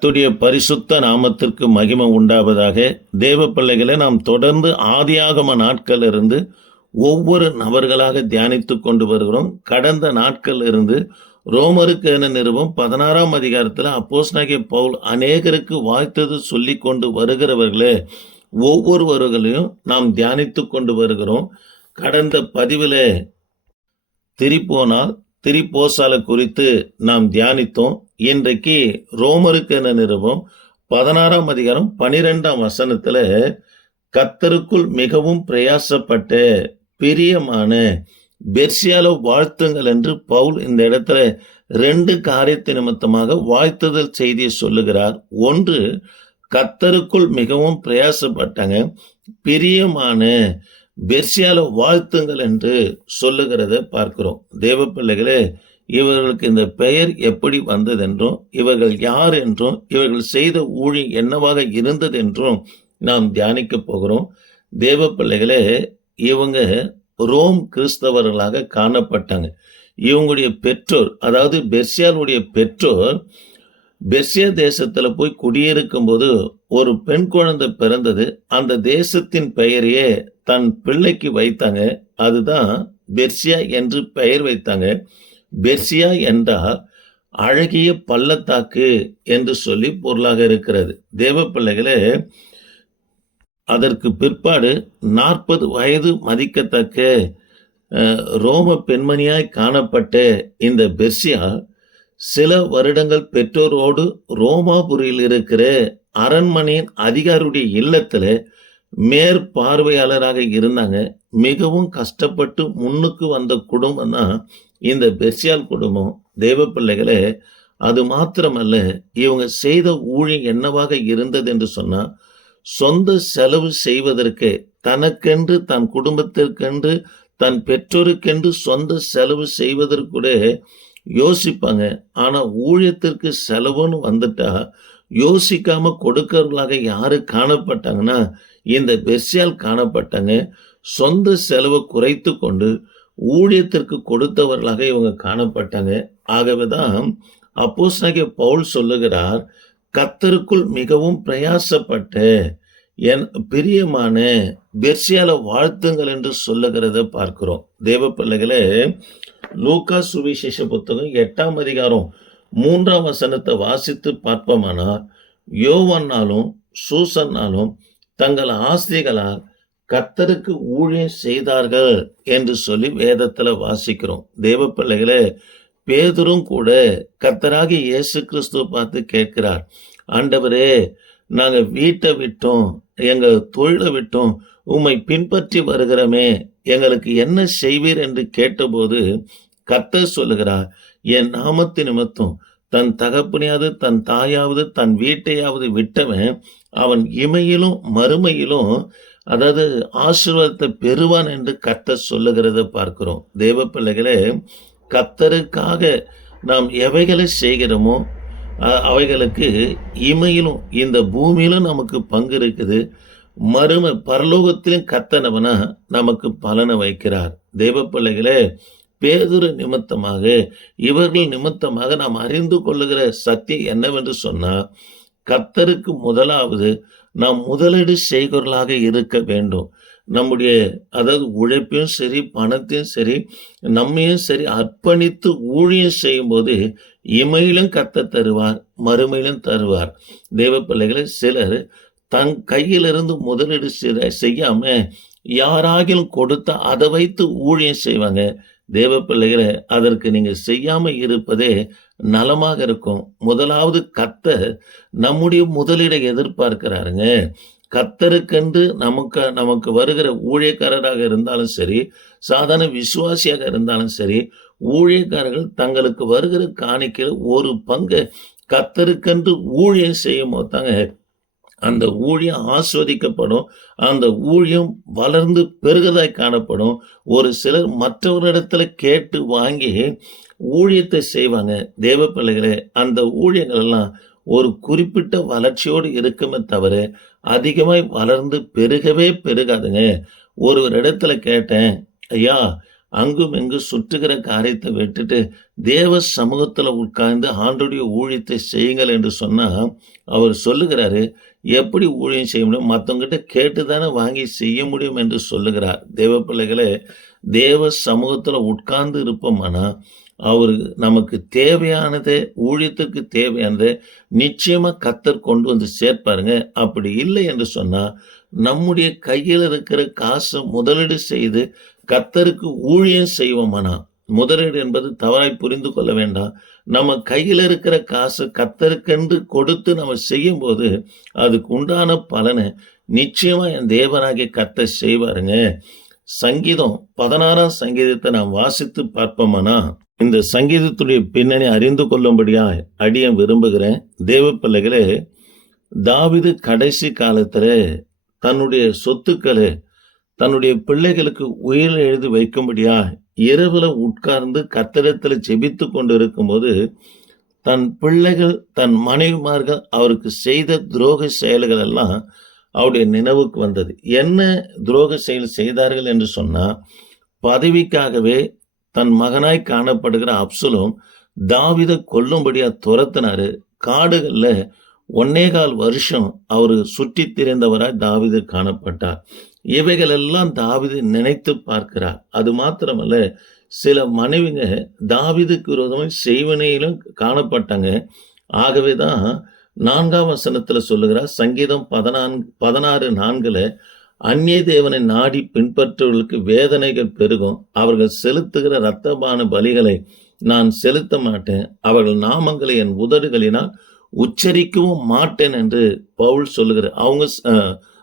கர்த்துடைய பரிசுத்த நாமத்திற்கு மகிமை உண்டாவதாக தேவ பிள்ளைகளை நாம் தொடர்ந்து ஆதியாகம நாட்களிலிருந்து ஒவ்வொரு நபர்களாக தியானித்து கொண்டு வருகிறோம். கடந்த நாட்களிலிருந்து இருந்து ரோமருக்கு என நிறுவம் பதினாறாம் அதிகாரத்தில் அப்போஸ் பவுல் அநேகருக்கு வாய்த்தது சொல்லி கொண்டு வருகிறவர்களே ஒவ்வொருவர்களையும் நாம் தியானித்து கொண்டு வருகிறோம். கடந்த பதிவில் திரிப்போனால் திரிப்போசால குறித்து நாம் தியானித்தோம். இன்றைக்கு ரோமருக்கு என நிறுவம் பதினாறாம் அதிகாரம் பனிரெண்டாம் வசனத்துல கத்தருக்குள் மிகவும் பிரயாசப்பட்ட பிரியமான பெர்சியால வாழ்த்துங்கள் என்று பவுல் இந்த இடத்துல ரெண்டு காரியத்தை நிமித்தமாக வாழ்த்துதல் செய்தியை சொல்லுகிறார். ஒன்று கத்தருக்குள் மிகவும் பிரயாசப்பட்டாங்க பிரியமான பெர்சியால வாழ்த்துங்கள் என்று சொல்லுகிறத பார்க்கிறோம். தேவ பிள்ளைகளே இவர்களுக்கு இந்த பெயர் எப்படி வந்ததென்றும் இவர்கள் யார் என்றும் இவர்கள் செய்த ஊழி என்னவாக இருந்தது என்றும் நாம் தியானிக்க போகிறோம். தேவ பிள்ளைகளே இவங்க ரோம் கிறிஸ்தவர்களாக காணப்பட்டாங்க. இவங்களுடைய பெற்றோர் அதாவது பெர்சியாலுடைய பெற்றோர் பெர்சிய தேசத்துல போய் குடியிருக்கும் போது ஒரு பெண் குழந்தை பிறந்தது. அந்த தேசத்தின் பெயரையே தன் பிள்ளைக்கு வைத்தாங்க. அதுதான் பெர்சியா என்று பெயர் வைத்தாங்க. பெர்சியா என்றால் அழகிய பள்ளத்தாக்கு என்று சொல்லி பொருளாக இருக்கிறது. தேவ பிள்ளைகளே அதற்கு பிற்பாடு நாற்பது வயது மதிக்கத்தக்க ரோம பெண்மணியாய் காணப்பட்ட இந்த பெர்சியா சில வருடங்கள் பெற்றோரோடு ரோமாபுரியில் இருக்கிற அரண்மனையின் அதிகாரியுடைய இல்லத்தில் மேற்பார்வையாளராக இருந்தாங்க. மிகவும் கஷ்டப்பட்டு முன்னுக்கு வந்த குடும்பம் தான் இந்த பெர்சியால் குடும்பம் தேவப்பிள்ளைகளை பிள்ளைகளே அது மாத்திரமல்ல இவங்க செய்த ஊழியம் என்னவாக இருந்தது என்று சொன்னால் சொந்த செலவு செய்வதற்கு தனக்கென்று தன் குடும்பத்திற்கென்று தன் பெற்றோருக்கென்று சொந்த செலவு செய்வதற்கூட யோசிப்பாங்க. ஆனால் ஊழியத்திற்கு செலவுன்னு வந்துட்டா யோசிக்காம கொடுக்கறவர்களாக யாரு காணப்பட்டாங்கன்னா இந்த பெர்சியால் காணப்பட்டாங்க. சொந்த செலவை குறைத்து கொண்டு ஊழியத்திற்கு கொடுத்தவர்களாக இவங்க காணப்பட்டாங்க. ஆகவே தான் அப்போஸ் பவுல் சொல்லுகிறார் கத்தருக்குள் மிகவும் பிரயாசப்பட்ட என் பிரியமான பெர்சியால வாழ்த்துங்கள் என்று சொல்லுகிறத பார்க்கிறோம். தேவ பிள்ளைகளே லூக்கா சுவிசேஷ புத்தகம் எட்டாம் அதிகாரம் மூன்றாம் வசனத்தை வாசித்து பார்ப்போமானால் யோவன்னாலும் சூசன்னாலும் தங்கள் ஆஸ்திகளால் கத்தருக்கு ஊழியம் செய்தார்கள் என்று சொல்லி வேதத்தில் வாசிக்கிறோம். தேவ பிள்ளைகளே பேதரும் கூட கத்தராகி இயேசு கிறிஸ்துவ பார்த்து கேட்கிறார். ஆண்டவரே நாங்கள் வீட்டை விட்டோம் எங்கள் தொழிலை விட்டும் உம்மை பின்பற்றி வருகிறோமே எங்களுக்கு என்ன செய்வீர் என்று கேட்டபோது கத்த சொல்லுகிறார் என் நாமத்து நிமித்தம் தன் தகப்பனையாவது தன் தாயாவது தன் வீட்டையாவது விட்டவன் அவன் இமையிலும் மறுமையிலும் அதாவது ஆசீர்வாதத்தை பெறுவான் என்று கத்த சொல்லுகிறத பார்க்கிறோம். தேவ பிள்ளைகளே கத்தருக்காக நாம் எவைகளை செய்கிறோமோ அவைகளுக்கு இமையிலும் இந்த பூமியிலும் நமக்கு பங்கு இருக்குது. மறும பரலோகத்திலும் கத்தனவனா நமக்கு பலனை வைக்கிறார். தேவ பிள்ளைகளே பேதுரு நிமித்தமாக இவர்கள் நிமித்தமாக நாம் அறிந்து கொள்ளுகிற சக்தி என்னவென்று சொன்னால் கத்தருக்கு முதலாவது நாம் முதலீடு செய்கிறவர்களாக இருக்க வேண்டும். நம்முடைய அதாவது உழைப்பையும் சரி பணத்தையும் சரி நம்மையும் சரி அர்ப்பணித்து ஊழியம் செய்யும்போது இமையிலும் கத்த தருவார் மறுமையிலும் தருவார். தெய்வ பிள்ளைகளை சிலர் தன் கையிலிருந்து முதலீடு செய்யாம யாராகிலும் கொடுத்த அதை வைத்து ஊழியம் செய்வாங்க. தேவ பிள்ளைகளை அதற்கு நீங்கள் செய்யாமல் இருப்பதே நலமாக இருக்கும். முதலாவது கத்தர் நம்முடைய முதலீடை எதிர்பார்க்கிறாருங்க. கத்தருக்கென்று நமக்கு நமக்கு வருகிற ஊழியக்காரராக இருந்தாலும் சரி சாதாரண விசுவாசியாக இருந்தாலும் சரி ஊழியக்காரர்கள் தங்களுக்கு வருகிற காணிக்கையில் ஒரு பங்கு கத்தருக்கென்று ஊழியம் செய்யும் போது தாங்க அந்த ஊழியம் ஆஸ்வதிக்கப்படும் அந்த ஊழியம் வளர்ந்து பெருகதாய் காணப்படும். ஒரு சிலர் மற்றவரிடத்துல கேட்டு வாங்கி ஊழியத்தை செய்வாங்க. தேவ பிள்ளைகளே அந்த ஊழியங்கள் எல்லாம் ஒரு குறிப்பிட்ட வளர்ச்சியோடு இருக்குமே தவிர அதிகமாய் வளர்ந்து பெருகவே பெருகாதுங்க. ஒரு ஒரு இடத்துல கேட்டேன் ஐயா அங்கும் இங்கு சுற்றுகிற காரியத்தை விட்டுட்டு தேவ சமூகத்தில் உட்கார்ந்து ஆண்டுடைய ஊழியத்தை செய்யுங்கள் என்று சொன்னால் அவர் சொல்லுகிறாரு எப்படி ஊழியம் செய்ய முடியும்? மற்றவங்கிட்ட கேட்டு தானே வாங்கி செய்ய முடியும் என்று சொல்லுகிறார். தேவ பிள்ளைகளே தேவ சமூகத்தில் உட்கார்ந்து இருப்போம்னா அவரு நமக்கு தேவையானது ஊழியத்துக்கு தேவையானது நிச்சயமாக கத்தர் கொண்டு வந்து சேர்ப்பாருங்க. அப்படி இல்லை என்று சொன்னால் நம்முடைய கையில் இருக்கிற காசை முதலீடு செய்து கத்தருக்கு ஊழியம் செய்வோமானா? முதலீடு என்பது தவறாய் புரிந்து கொள்ள வேண்டாம். நம்ம கையில் இருக்கிற காசு கத்தருக்கென்று கொடுத்து நம்ம செய்யும் போது அதுக்கு உண்டான பலனை நிச்சயமா என் தேவனாகிய கத்தை செய்வாருங்க. சங்கீதம் பதினாறாம் சங்கீதத்தை நாம் வாசித்து பார்ப்போமானா? இந்த சங்கீதத்துடைய பின்னணி அறிந்து கொள்ளும்படியா அடியன் விரும்புகிறேன். தேவ பிள்ளைகளே தாவிது கடைசி காலத்துல தன்னுடைய சொத்துக்களை தன்னுடைய பிள்ளைகளுக்கு உயிர் எழுதி வைக்கும்படியா இரவுல உட்கார்ந்து கத்திரத்துல ஜெபித்து கொண்டு இருக்கும்போது தன் பிள்ளைகள் தன் மனைவிமார்கள் அவருக்கு செய்த துரோக செயல்கள் எல்லாம் அவருடைய நினைவுக்கு வந்தது. என்ன துரோக செயல் செய்தார்கள் என்று சொன்னால் பதவிக்காகவே தன் மகனாய் காணப்படுகிற அப்சலும் தாவித கொல்லும்படியாக துரத்தினாரு. காடுகளில் ஒன்னே கால் வருஷம் அவர் சுற்றி திரிந்தவராய் தாவிதர் காணப்பட்டார். இவைகள் எல்லாம் தாவிது நினைத்து பார்க்கிறார். அது மாத்திரமல்ல சில மனைவிங்க தாவிதுக்கு விரோதமாக செய்வனையிலும் காணப்பட்டாங்க. ஆகவே தான் நான்காம் வசனத்தில் சொல்லுகிறார் சங்கீதம் பதினான்கு பதினாறு நான்கில் அந்நிய தேவனை நாடி பின்பற்றுவர்களுக்கு வேதனைகள் பெருகும். அவர்கள் செலுத்துகிற இரத்தபான பலிகளை நான் செலுத்த மாட்டேன். அவர்கள் நாமங்களை என் உதடுகளினால் உச்சரிக்கவும் மாட்டேன் என்று பவுல் சொல்லுகிறார். அவங்க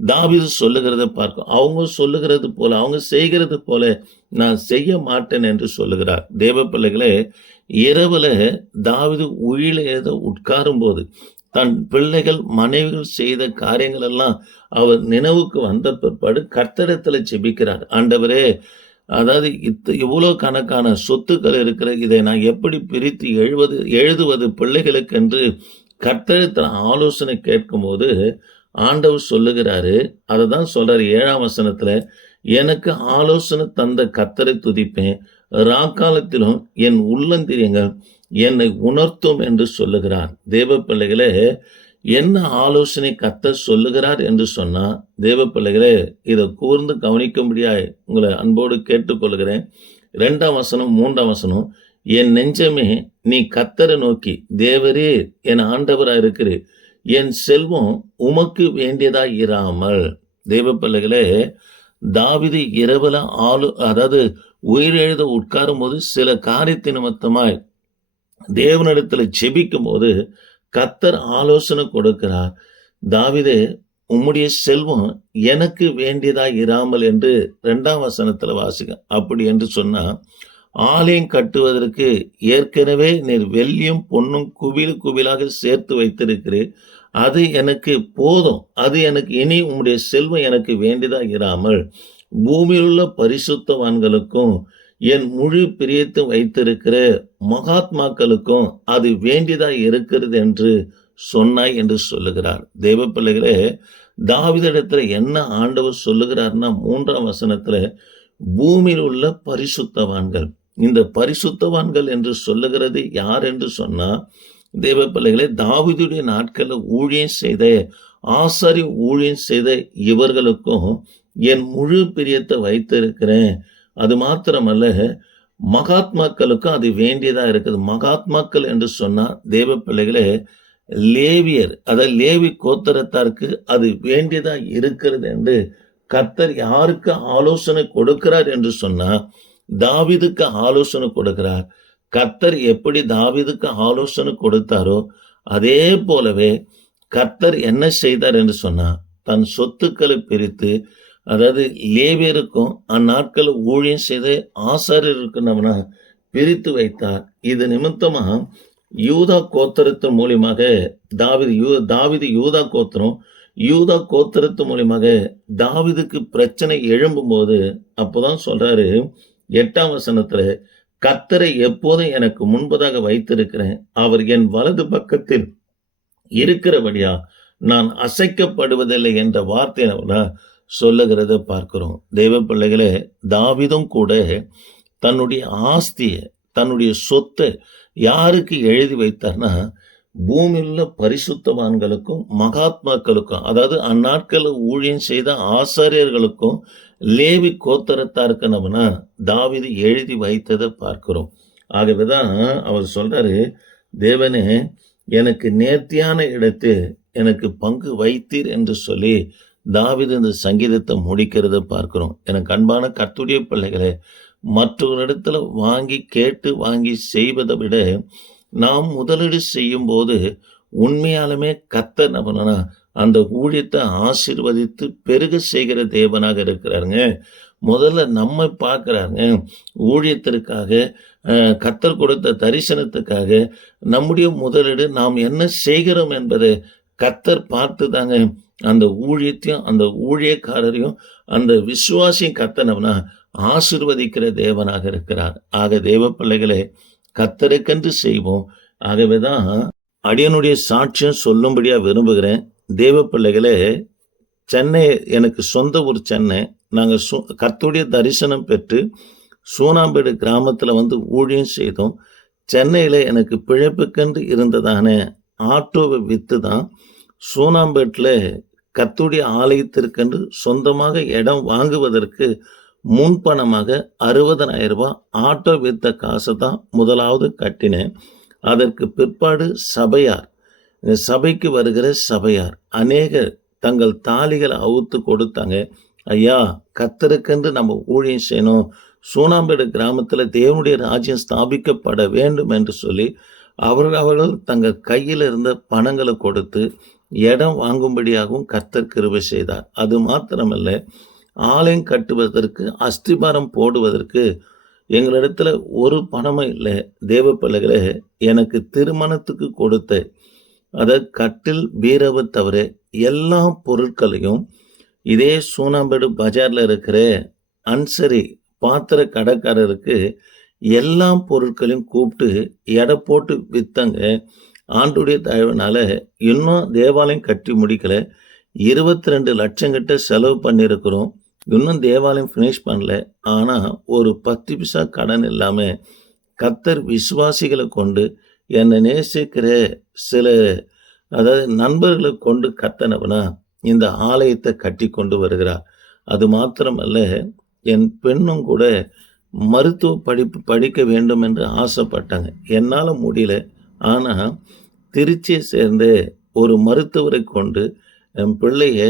தாவிது சொல்லுகிறத பார்க்கும். அவங்க சொல்லுகிறது போல அவங்க செய்கிறது போல நான் செய்ய மாட்டேன் என்று சொல்லுகிறார். தேவ பிள்ளைகளே இரவுல தாவிது உயில ஏதோ உட்காரும் போது தன் பிள்ளைகள் மனைவிகள் செய்த காரியங்கள் எல்லாம் அவர் நினைவுக்கு வந்த பிற்பாடு கர்த்தரிடத்துல ஜெபிக்கிறார். ஆண்டவரே அதாவது இத்த இவ்வளோ கணக்கான சொத்துக்கள் இருக்கிற இதை நான் எப்படி பிரித்து எழுவது எழுதுவது பிள்ளைகளுக்கு என்று கர்த்தரிடத்தில் ஆலோசனை கேட்கும்போது ஆண்டவர் சொல்லுகிறாரு அதை தான் சொல்றாரு ஏழாம் வசனத்துல எனக்கு ஆலோசனை தந்த கத்தரை துதிப்பேன். ராக்காலத்திலும் என் உள்ளந்திரியங்கள் என்னை உணர்த்தும் என்று சொல்லுகிறார். தேவ பிள்ளைகளே என்ன ஆலோசனை கத்த சொல்லுகிறார் என்று சொன்னா தேவ பிள்ளைகளே இதை கூர்ந்து கவனிக்கும்படியாய் உங்களை அன்போடு கேட்டுக்கொள்கிறேன். ரெண்டாம் வசனம் மூன்றாம் வசனம் என் நெஞ்சமே நீ கத்தரை நோக்கி தேவரே என் ஆண்டவராக இருக்கிற என் செல்வம் உமக்கு வேண்டியதாய் இராமல் தேவப்பிள்ளைகளே தாவிது இரவுல ஆளு அதாவது உயிரெழுத உட்காரும் போது சில காரியத்தை நிமித்தமாய் தேவனிடத்தில் செபிக்கும் போது கத்தர் ஆலோசனை கொடுக்கிறார். தாவிதே உம்முடைய செல்வம் எனக்கு வேண்டியதாய் இராமல் என்று ரெண்டாம் வசனத்தில் வாசிக்க அப்படி என்று சொன்னா ஆலயம் கட்டுவதற்கு ஏற்கனவே நீர் வெள்ளியும் பொன்னும் குவில் குவிலாக சேர்த்து வைத்திருக்கிறேன். அது எனக்கு போதும். அது எனக்கு இனி உம்முடைய செல்வம் எனக்கு வேண்டிதாக இராமல் பூமியில் உள்ள பரிசுத்தவான்களுக்கும் என் முழு பிரியத்தை வைத்திருக்கிற மகாத்மாக்களுக்கும் அது வேண்டியதாக இருக்கிறது என்று சொன்னாய் என்று சொல்லுகிறார். தெய்வ பிள்ளைகளே தாவிதிடத்துல என்ன ஆண்டவர் சொல்லுகிறார்னா மூன்றாம் வசனத்துல பூமியில் உள்ள பரிசுத்தவான்கள் இந்த பரிசுத்தவான்கள் என்று சொல்லுகிறது யார் என்று சொன்னா தேவ பிள்ளைகளே தாவிதுடைய நாட்களில் ஊழியம் செய்த ஆசாரி ஊழியம் செய்த இவர்களுக்கும் என் முழு பிரியத்தை வைத்திருக்கிறேன். அது மாத்திரமல்ல மகாத்மாக்களுக்கும் அது வேண்டியதா இருக்குது. மகாத்மாக்கள் என்று சொன்னா தேவ பிள்ளைகளே லேவியர் அதாவது லேவி கோத்தரத்தாருக்கு அது வேண்டியதா இருக்கிறது என்று கர்த்தர் யாருக்கு ஆலோசனை கொடுக்கிறார் என்று சொன்னா தாவிதுக்கு ஆலோசனை கொடுக்கிறார். கத்தர் எப்படி தாவிதுக்கு ஆலோசனை கொடுத்தாரோ அதே போலவே கத்தர் என்ன செய்தார் என்று சொன்னா தன் சொத்துக்களை பிரித்து அதாவது லேவியருக்கும் அந்நாட்கள் ஊழியம் செய்த ஆசாரியருக்கு நம்ம பிரித்து வைத்தார். இது நிமித்தமாக யூதா கோத்திரத்தின் மூலியமாக தாவிது யூ தாவிது யூதா கோத்திரம் யூதா கோத்திரத்து மூலியமாக தாவிதுக்கு பிரச்சனை எழும்பும்போது அப்போதான் சொல்றாரு எட்டாம் வசனத்துல கத்தரை எப்போதும் எனக்கு முன்பதாக வைத்திருக்கிறேன். அவர் என் வலது பக்கத்தில் இருக்கிறபடியா நான் அசைக்கப்படுவதில்லை என்ற வார்த்தையை சொல்லுகிறத பார்க்கிறோம். தெய்வ பிள்ளைகளே தாவிதும் கூட தன்னுடைய ஆஸ்தியை தன்னுடைய சொத்தை யாருக்கு எழுதி வைத்தார்னா பூமியில் பரிசுத்தவான்களுக்கும் மகாத்மாக்களுக்கும் அதாவது அந்நாட்களில் ஊழியம் செய்த ஆசாரியர்களுக்கும் லேவி கோத்தரத்தாருக்கு நம்மனா தாவிது எழுதி வைத்ததை பார்க்கிறோம். ஆகவேதான் அவர் சொல்றாரு தேவனே எனக்கு நேர்த்தியான இடத்து எனக்கு பங்கு வைத்தீர் என்று சொல்லி தாவிது இந்த சங்கீதத்தை முடிக்கிறத பார்க்கிறோம். எனக்கு அன்பான கத்துடைய மற்றொரு இடத்துல வாங்கி கேட்டு வாங்கி செய்வதை விட நாம் முதலீடு செய்யும் போது உண்மையாலுமே கத்த என்ன பண்ணனா அந்த ஊழியத்தை ஆசிர்வதித்து பெருக செய்கிற தேவனாக இருக்கிறாருங்க. முதல்ல நம்ம பார்க்குறாங்க ஊழியத்திற்காக கத்தர் கொடுத்த தரிசனத்துக்காக நம்முடைய முதலீடு நாம் என்ன செய்கிறோம் என்பதை கத்தர் பார்த்து தாங்க அந்த ஊழியத்தையும் அந்த ஊழியக்காரரையும் அந்த விசுவாசியும் கத்தனம்னா ஆசிர்வதிக்கிற தேவனாக இருக்கிறார். ஆக தேவ பிள்ளைகளே கத்தருக்கென்று செய்வோம். ஆகவே தான் அடியனுடைய சாட்சியம் சொல்லும்படியா விரும்புகிறேன். தேவ பிள்ளைகளே சென்னை எனக்கு சொந்த ஊர் சென்னை. நாங்கள் சு கர்த்தருடைய தரிசனம் பெற்று சூனாம்பேடு கிராமத்தில் வந்து ஊழியம் செய்தோம். சென்னையில் எனக்கு பிழைப்புக்கென்று இருந்ததான ஆட்டோவை விற்று தான் சூனாம்பேட்டில் கத்துடைய ஆலயத்திற்கென்று சொந்தமாக இடம் வாங்குவதற்கு முன்பணமாக அறுபதனாயிரம் ரூபாய் ஆட்டோ வித்த காசை தான் முதலாவது கட்டினேன். அதற்கு பிற்பாடு சபையார் சபைக்கு வருகிற சபையார் அநேகர் தங்கள் தாலிகளை அவுத்து கொடுத்தாங்க. ஐயா கத்தருக்கென்று நம்ம ஊழியம் செய்யணும். சூனாம்பேடு கிராமத்தில் தேவனுடைய ராஜ்யம் ஸ்தாபிக்கப்பட வேண்டும் என்று சொல்லி அவர்கள் அவர்கள் தங்கள் கையில் இருந்த பணங்களை கொடுத்து இடம் வாங்கும்படியாகவும் கர்த்தர் கிருபை செய்தார். அது மாத்திரமல்ல ஆலயம் கட்டுவதற்கு அஸ்திபாரம் போடுவதற்கு எங்களிடத்துல ஒரு பணமும் இல்லை. தேவ பிள்ளைகளே எனக்கு திருமணத்துக்கு கொடுத்த அதை கட்டில் பீரவை தவிர எல்லா பொருட்களையும் இதே சூனாம்பேடு பஜாரில் இருக்கிற அன்சரி பாத்திர கடைக்காரருக்கு எல்லா பொருட்களையும் கூப்பிட்டு எடை போட்டு வித்தங்க. ஆண்டுடைய தயவுனால இன்னும் தேவாலயம் கட்டி முடிக்கல. இருபத்தி ரெண்டு லட்சம் கிட்ட செலவு பண்ணியிருக்கிறோம். இன்னும் தேவாலயம் ஃபினிஷ் பண்ணல. ஆனால் ஒரு பத்து பைசா கடன் இல்லாமல் கத்தர் விசுவாசிகளை கொண்டு என்னை நேசிக்கிற சில அதாவது நண்பர்களை கொண்டு கத்தனவனா இந்த ஆலயத்தை கட்டி கொண்டு வருகிறார். அது மாத்திரமல்ல என் பெண்ணும் கூட மருத்துவ படிப்பு படிக்க வேண்டும் என்று ஆசைப்பட்டாங்க. என்னால் முடியல. ஆனால் திருச்சியை சேர்ந்த ஒரு மருத்துவரை கொண்டு என் பிள்ளைய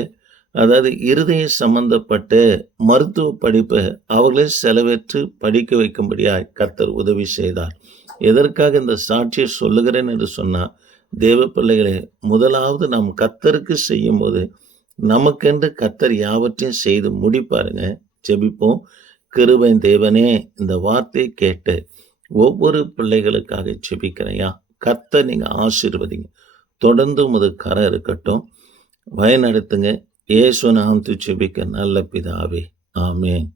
அதாவது இருதயம் சம்பந்தப்பட்ட மருத்துவ படிப்பை அவர்களே செலவேற்று படிக்க வைக்கும்படியாய் கர்த்தர் உதவி செய்தார். எதற்காக இந்த சாட்சியை சொல்லுகிறேன் என்று சொன்னால் தேவ பிள்ளைகளே முதலாவது நாம் கத்தருக்கு செய்யும்போது நமக்கென்று கத்தர் யாவற்றையும் செய்து முடிப்பாருங்க. ஜெபிப்போம். கிருபன் தேவனே இந்த வார்த்தையை கேட்டு ஒவ்வொரு பிள்ளைகளுக்காக ஜெபிக்கிறையா கத்தர் நீங்கள் ஆசீர்வதிங்க. தொடர்ந்து உமது கரம் இருக்கட்டும். வயநடத்துங்க. இயேசு நாம் ஜெபிக்க நல்ல பிதாவே. ஆமேன்.